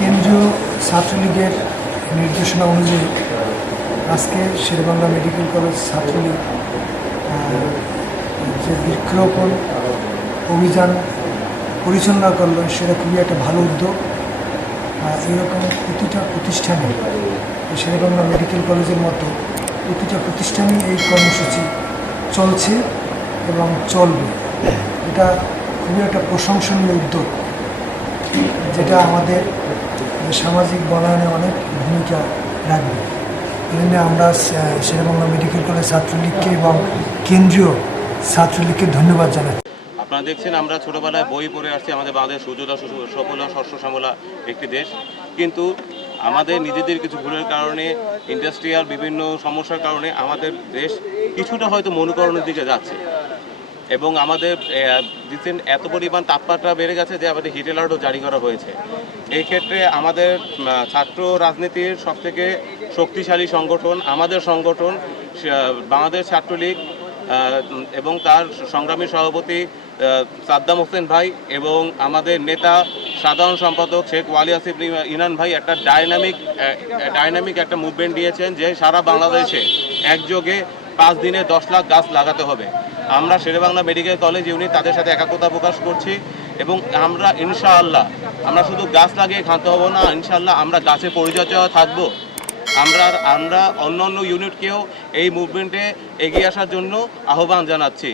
কেন্দ্রীয় ছাত্রলীগের নির্দেশনা অনুযায়ী আজকে শেরবাংলা মেডিকেল কলেজ ছাত্রলীগ যে বৃক্ষরোপণ অভিযান পরিচালনা করল, সেটা খুবই একটা ভালো উদ্যোগ। এরকম প্রতিটা প্রতিষ্ঠানে শেরবাংলা মেডিকেল কলেজের মতো প্রতিটা প্রতিষ্ঠানে এই কর্মসূচি চলছে। এবং চলবে। এটা খুবই একটা প্রশংসনীয় উদ্যোগ, যেটা আমাদের সামাজিক বনায়নে অনেক ভূমিকা রাখবে। জন্য আমরা শেরেবাংলা মেডিকেল কলেজ ছাত্রলীগকে এবং কেন্দ্রীয় ছাত্রলীগকে ধন্যবাদ জানাচ্ছি। আপনারা দেখছেন, আমরা ছোটবেলায় বই পড়ে আসছি আমাদের বাংলাদেশ সুজলা সফলা শস্য শ্যামলা একটি দেশ। কিন্তু আমাদের নিজেদের কিছু ভুলের কারণে ইন্ডাস্ট্রিয়াল বিভিন্ন সমস্যার কারণে আমাদের দেশ কিছুটা হয়তো মনুকরণের দিকে যাচ্ছে। এবং আমাদের রিসেন্ট এত পরিমাণ তাপমাত্রা বেড়ে গেছে যে আমাদের হিট অ্যালার্টও জারি করা হয়েছে। এই ক্ষেত্রে আমাদের ছাত্র রাজনীতির সবথেকে শক্তিশালী সংগঠন, আমাদের সংগঠন বাংলাদেশ ছাত্রলীগ এবং তার সংগ্রামী সভাপতি সাদ্দাম হোসেন ভাই এবং আমাদের নেতা, সাধারণ সম্পাদক শেখ ওয়ালি আসিফ ইনান ভাই একটা ডাইনামিক ডাইনামিক একটা মুভমেন্ট দিয়েছেন যে সারা বাংলাদেশে একযোগে পাঁচ দিনে দশ লাখ গাছ লাগাতে হবে। আমরা শেরেবাংলা মেডিকেল কলেজ ইউনিট তাদের সাথে একাকতা প্রকাশ করছি এবং আমরা ইনশাআল্লাহ, আমরা শুধু গাছ লাগিয়ে খাঁতে হব না, ইনশাআল্লাহ আমরা গাছে পরিচর্যা থাকব। আমরা আমরা অন্য অন্য ইউনিটকেও এই মুভমেন্টে এগিয়ে আসার জন্য আহ্বান জানাচ্ছি।